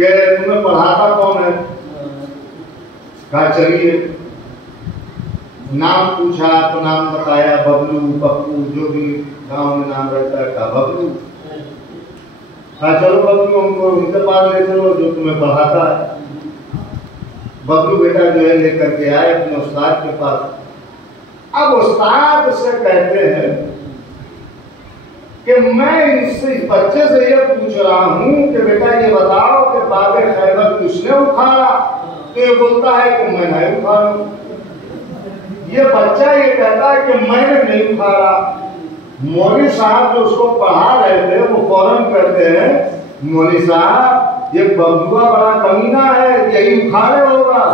कि तुम्हें पढ़ाता कौन है? कहा चलिए, नाम पूछा तो नाम बताया, बबलू पप्पू जो भी गांव में नाम रहता है, कहा बबलू। कहा चलो बबलू हमको उनके पास ले चलो जो तुम्हें पढ़ाता है। बबलू बेटा जो है लेकर के आए अपने उस्ताद के पास। अब उस्ताद से कहते हैं कि मैं इस बच्चे से ये पूछ रहा हूँ कि बेटा ये बताओ कि बाबे खैबर किसने उखाड़ा? तो ये बोलता है कि मैं नहीं उखाड़ा। ये बच्चा ये कहता है कि मैंने नहीं उखाड़ा। मौलवी साहब जो उसको पढ़ा रहे थे वो फौरन कहते हैं मौलवी साहब ये बबुआ बड़ा कमीना है, यही उखाड़े होगा।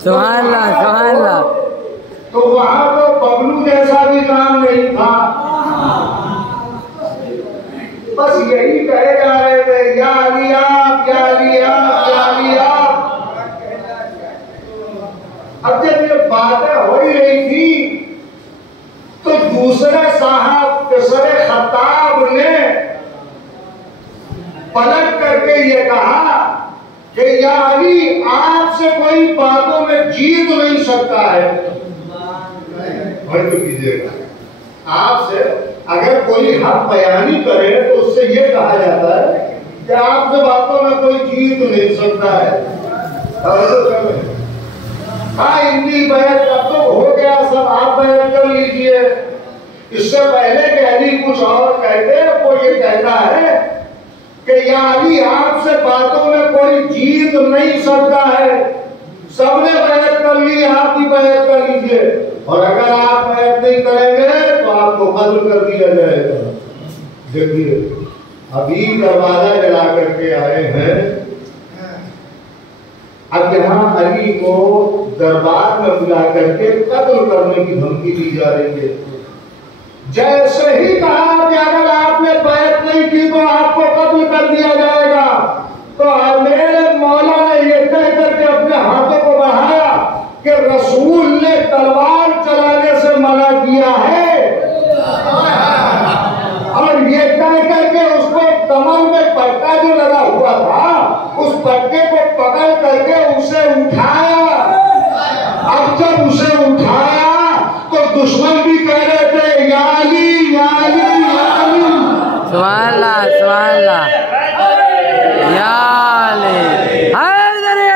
सुभान अल्लाह। तो वहां तो बबलू जैसा भी काम नहीं था, बस यही कहे जा रहे थे या अली आप, या अली आप, या अली आप। अब जब ये बातें हो ही रही थी तो दूसरे साहब किसरे खत्ताब ने पलट करके ये कहा कि या अली आपसे कोई बातों में जीत नहीं सकता है। तो कीजिएगा, आपसे अगर कोई हक बयानी करे तो उससे ये कहा जाता है कि आपसे बातों में कोई जीत नहीं सकता है। हाँ इनकी बहस अब तो हो गया, सब आप बहस कर लीजिए। इससे पहले कि अली कुछ और कहते वो ये कहता है कि या अली आपसे बातों में कोई जीत नहीं सकता है। सबने बहस कर ली, आप भी बहस कर लीजिए, और अगर आप बहस नहीं करेंगे तो आपको कत्ल कर दिया जाएगा। देखिए अभी दरवाजा जला करके आए हैं। अब यहाँ अली को दरबार में बुला करके कत्ल करने की धमकी दी जा रही है। जैसे ही कहा कि अगर आपने बैत नहीं की तो आपको कत्ल कर दिया जाएगा, तो मेरे मौला ने ये कह करके अपने हाथों को बढ़ाया कि रसूल ने तलवार चलाने से मना किया है, और ये कह करके उसको कमर में पट्टा जो लगा हुआ था उस पट्टे को पकड़ करके उसे उठाया। अब जब उसे उठाया तो दुश्मन भी कह रहे थे या अली, या अली, या अली। सुभान अल्लाह, सुभान अल्लाह। या अली हैदरी,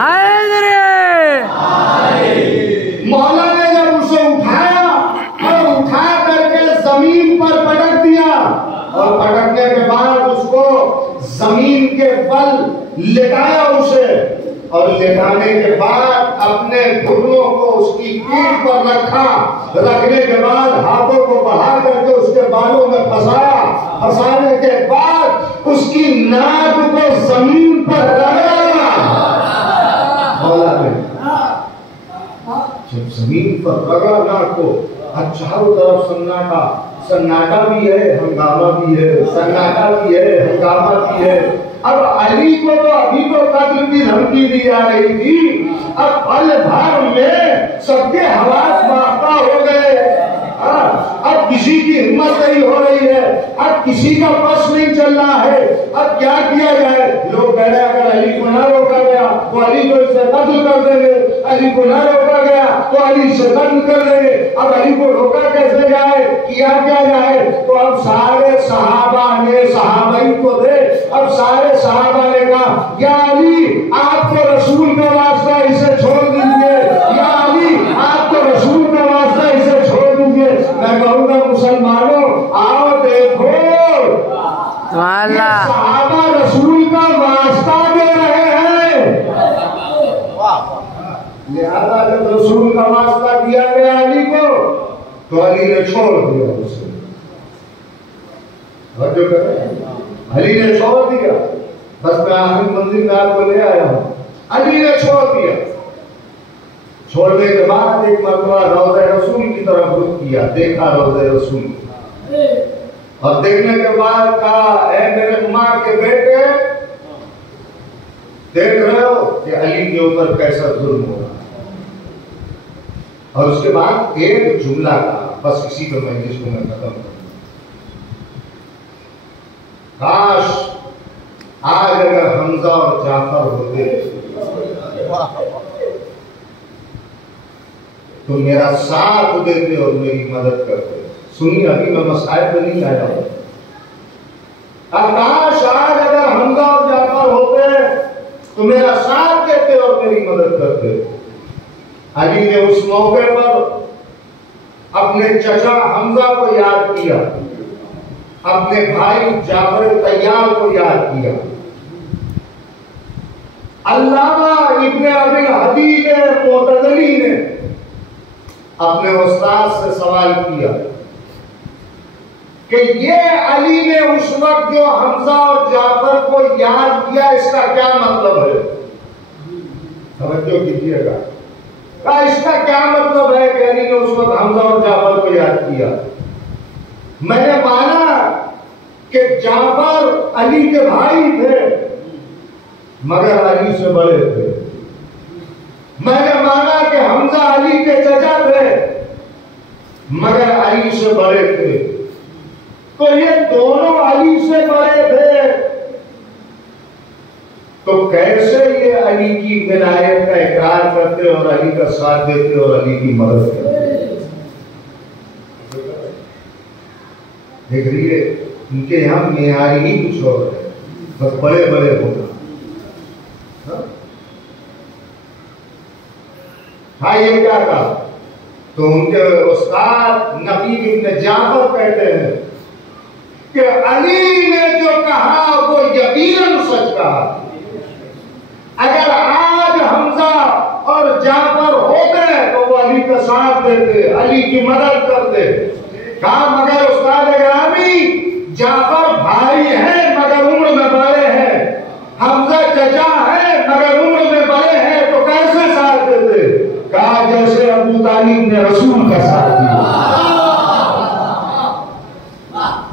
हैदरी। मौला ने जब उसे उठाया और उठा करके जमीन पर पटक दिया, और पटकने के बाद उसको जमीन के बल लेटाया उसे, और लेटाने के बाद अपने घुटनों को उसकी पीठ पर रखा। रखने के बाद हाथों को बढ़ा करके उसके बालों में फंसाया। फंसाने के बाद उसकी नाक को जमीन पर रगड़ा। मौला ने जब जमीन पर रगड़ा नाक को, चारों तरफ सन्नाटा, सन्नाटा भी है, हंगामा भी है, सन्नाटा भी है, हंगामा भी है। अब अली को तो अभी तो कत्ल की धमकी दी जा रही थी, अब पल भर में सबके हवास बाख्ता हो गए। अब किसी की हिम्मत नहीं हो रही है, अब किसी का बस नहीं चल रहा है। अब क्या किया जाए? लोग कह रहे हैं अगर अली को ना रोका गया तो अली को इससे कत्ल कर देंगे, अली को ना रोका गया तो अली से कत्ल कर देंगे। अब अली को रोका कैसे जाए, किया क्या जाए? तो अब सारे सहाबा ने सहाबाई को दे, अब सारे सहाबा ने कहा या अली आपको रसूल का वास्ता इसे छोड़ दीजिए, या अली आपको रसूल का वास्ता इसे छोड़ दीजिए। मैं कहूँगा मुसलमानों आओ देखो, सहाबा रसूल का वास्ता दे रहे हैं। लिहाजा जब रसूल का वास्ता दिया गया अली को तो अली ने छोड़ दिया उसे। और जो अली ने छोड़ दिया, बस मैं आखिरी मंजिल में आपको ले आया हूं। अली ने छोड़ दिया। छोड़ने के बाद एक मरतबा रोज़े रसूल की तरफ रुख किया, देखा रोज़े रसूल, और देखने के बाद कहा ऐ मेरे माँ के बेटे, देख रहे हो कि अली के ऊपर कैसा जुल्म हो रहा। और उसके बाद एक जुमला कहा, बस इसी पर मैं इसको मैं खत्म करूंगा। काश आज अगर हमजा और जाफर होते तो मेरा साथ देते और मेरी मदद करते। सुनिए, अभी मैं मसाइल में नहीं आया हूं। काश आज अगर हमजा और जाफर होते तो मेरा साथ देते और मेरी मदद करते। अली ने उस मौके पर अपने चचा हमजा को याद किया, अपने भाई जाफर तैयार को याद किया। अल्लामा इब्ने अबिल हदीद मुतज़ली ने अपने उस्ताद से सवाल किया कि ये अली ने उस वक्त जो हमजा और जाफर को याद किया, इसका क्या मतलब है? समझो कीजिएगा, इसका क्या मतलब है कि अली ने उस वक्त हमजा और जाफर को याद किया? मैंने माना कि जाफर अली के भाई थे मगर अली से बड़े थे। मैंने माना कि हमजा अली के चचा थे मगर अली से बड़े थे। तो ये दोनों अली से बड़े थे, तो कैसे ये अली की विलायत का इकरार करते और अली का साथ देते और अली की मदद करते? देख रही है, उनके यहां मेयार ही कुछ और है, बस बड़े बड़े होना। हाँ, ये क्या कहा? तो उनके उस्ताद नकीब इब्न जाफर कहते हैं कि अली ने जो कहा वो यकीनन सच कहा। अगर आज हमजा और जाफर होते तो वो अली का साथ देते, अली की मदद करते। कहा मगर उस्ताद ग्रामी, जाफर भाई है मगर उम्र में बड़े हैं, हमजा चचा है मगर उम्र में बड़े हैं, तो कैसे साथ देते? कहा जैसे अबू तालिब ने रसूल का साथ दिया।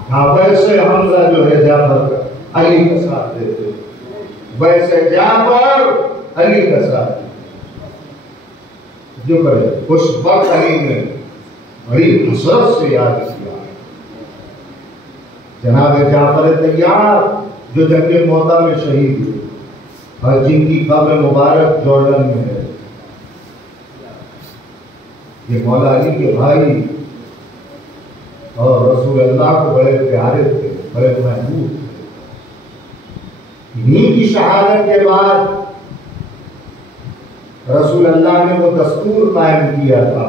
हाँ, वैसे हमजा जो है जाफर अली का साथ देते, वैसे जाफर अली का साथ जो करे। उस वक्त अली ने बड़ी हसरत से याद किया जनाब जाफर तैयार जो जंग मोता में शहीद हुए और जिनकी कब्र मुबारक जॉर्डन में है। ये मौला अली के भाई और रसूल अल्लाह को बड़े प्यारे थे, बड़े महबूब थे। इन्हीं की शहादत के बाद रसूल अल्लाह ने वो दस्तूर कायम किया था